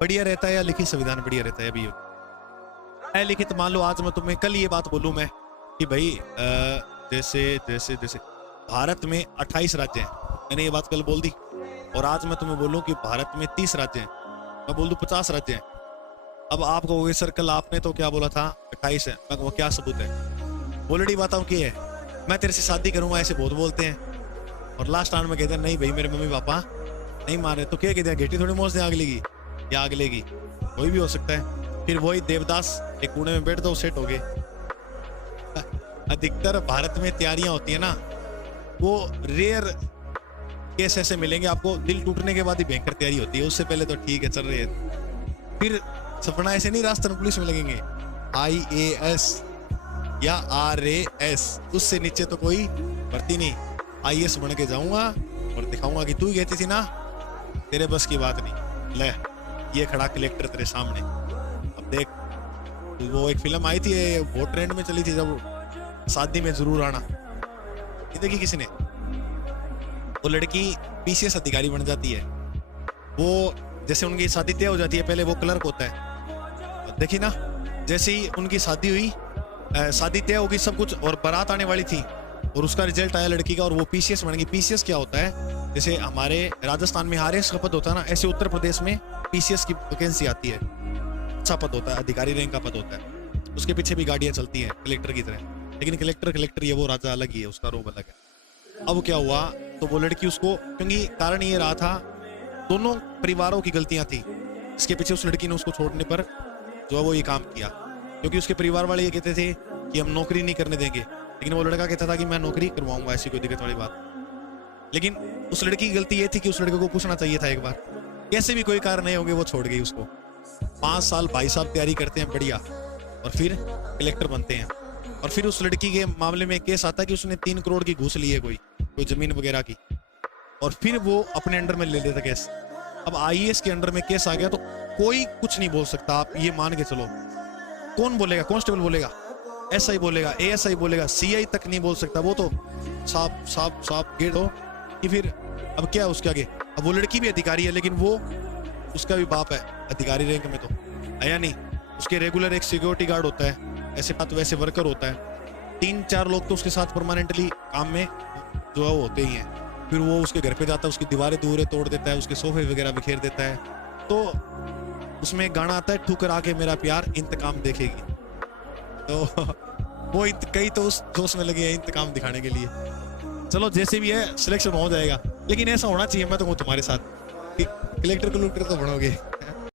बढ़िया रहता है या लिखित संविधान बढ़िया रहता है? अभी लिखित मान लो आज मैं तुम्हें कल ये बात बोलूं मैं कि भाई जैसे जैसे जैसे भारत में 28 राज्य हैं, मैंने ये बात कल बोल दी, और आज मैं तुम्हें बोलूं कि भारत में 30 राज्य हैं, मैं बोल दूं 50 राज्य हैं। अब आप कहोगे सर कल आपने तो क्या बोला था 28 है, मैं वो क्या सबूत है? ऑलरेडी बताऊं कि है, मैं तेरे से शादी करूंगा ऐसे बहुत बोलते हैं, और लास्ट टाइम में कहते हैं नहीं भाई मेरे मम्मी पापा नहीं मारे, तो क्या कहते हैं घेटी थोड़ी मोज से आग लेगी या आग लेगी, कोई भी हो सकता है। फिर वही देवदास एक कूड़े में बैठ दो सेट हो गए। अधिकतर भारत में तैयारियां होती है ना, वो रेयर केस ऐसे मिलेंगे आपको, दिल टूटने के बाद ही भयंकर तैयारी होती है, उससे पहले तो ठीक है चल रही है। फिर सपना ऐसे नहीं राजस्थान पुलिस में लगेंगे IAS या RAS, उससे नीचे तो कोई भर्ती नहीं। IAS बन के जाऊंगा और दिखाऊंगा कि तू ही कहती थी ना तेरे बस की बात नहीं, ले ये खड़ा कलेक्टर तेरे सामने। अब देख, वो एक फिल्म आई थी बहुत ट्रेंड में चली थी जब, शादी में जरूर आना, ये देखी किसी ने? वो लड़की PCS अधिकारी बन जाती है, वो जैसे उनकी शादी तय हो जाती है, पहले वो क्लर्क होता है, देखी ना, जैसे ही उनकी शादी हुई, शादी तय होगी सब कुछ, और बारात आने वाली थी और उसका रिजल्ट आया लड़की का और वो PCS बन गई। PCS क्या होता है? जैसे हमारे राजस्थान में RS का पद होता है ना, ऐसे उत्तर प्रदेश में PCS की वैकेंसी आती है, अच्छा पद होता है, अधिकारी रैंक का पद होता है, उसके पीछे भी गाड़ियां चलती हैं कलेक्टर की तरह, लेकिन कलेक्टर ये वो राजा अलग ही है, उसका रोब अलग है। अब क्या हुआ, तो वो लड़की उसको, क्योंकि कारण ये रहा था दोनों परिवारों की गलतियां थी, इसके पीछे उस लड़की ने उसको छोड़ने पर जो है वो ये काम किया, क्योंकि उसके परिवार वाले ये कहते थे कि हम नौकरी नहीं करने देंगे, लेकिन वो लड़का कहता था कि मैं नौकरी करवाऊंगा, ऐसी कोई दिक्कत वाली बात। लेकिन उस लड़की की गलती ये थी कि उस लड़के को पूछना चाहिए था एक बार, कैसे भी कोई कारण नहीं होंगे, वो छोड़ गई उसको। 5 साल भाई साहब तैयारी करते हैं बढ़िया, और फिर कलेक्टर बनते हैं, और फिर उस लड़की के मामले में केस आता है कि उसने 3 करोड़ की घूस ली है कोई जमीन वगैरह की, और फिर वो अपने अंडर में ले लेता केस। अब IAS के अंडर में केस आ गया तो कोई कुछ नहीं बोल सकता, आप ये मान के चलो। कौन बोलेगा? कांस्टेबल बोलेगा, SI बोलेगा, ASI बोलेगा, CI तक नहीं बोल सकता, वो तो साफ गेट हो कि फिर अब क्या है उसके आगे। अब वो लड़की भी अधिकारी है, लेकिन वो उसका भी बाप है अधिकारी रैंक में, तो आया नहीं, उसके रेगुलर एक सिक्योरिटी गार्ड होता है, ऐसे बात वैसे वर्कर होता है, 3-4 लोग तो उसके साथ परमानेंटली काम में जो है वो होते ही हैं। फिर वो उसके घर पे जाता है, उसकी दीवारें तोड़ देता है, उसके सोफे वगैरह बिखेर देता है। तो उसमें एक गाना आता है, ठुकर आके मेरा प्यार इंतकाम देखेगी, तो वो कई तो उस जोश में लगे हैं इंतकाम दिखाने के लिए। चलो जैसे भी है सिलेक्शन हो जाएगा, लेकिन ऐसा होना चाहिए, मैं तो हूँ तुम्हारे साथ कि कलेक्टर तो बनोगे।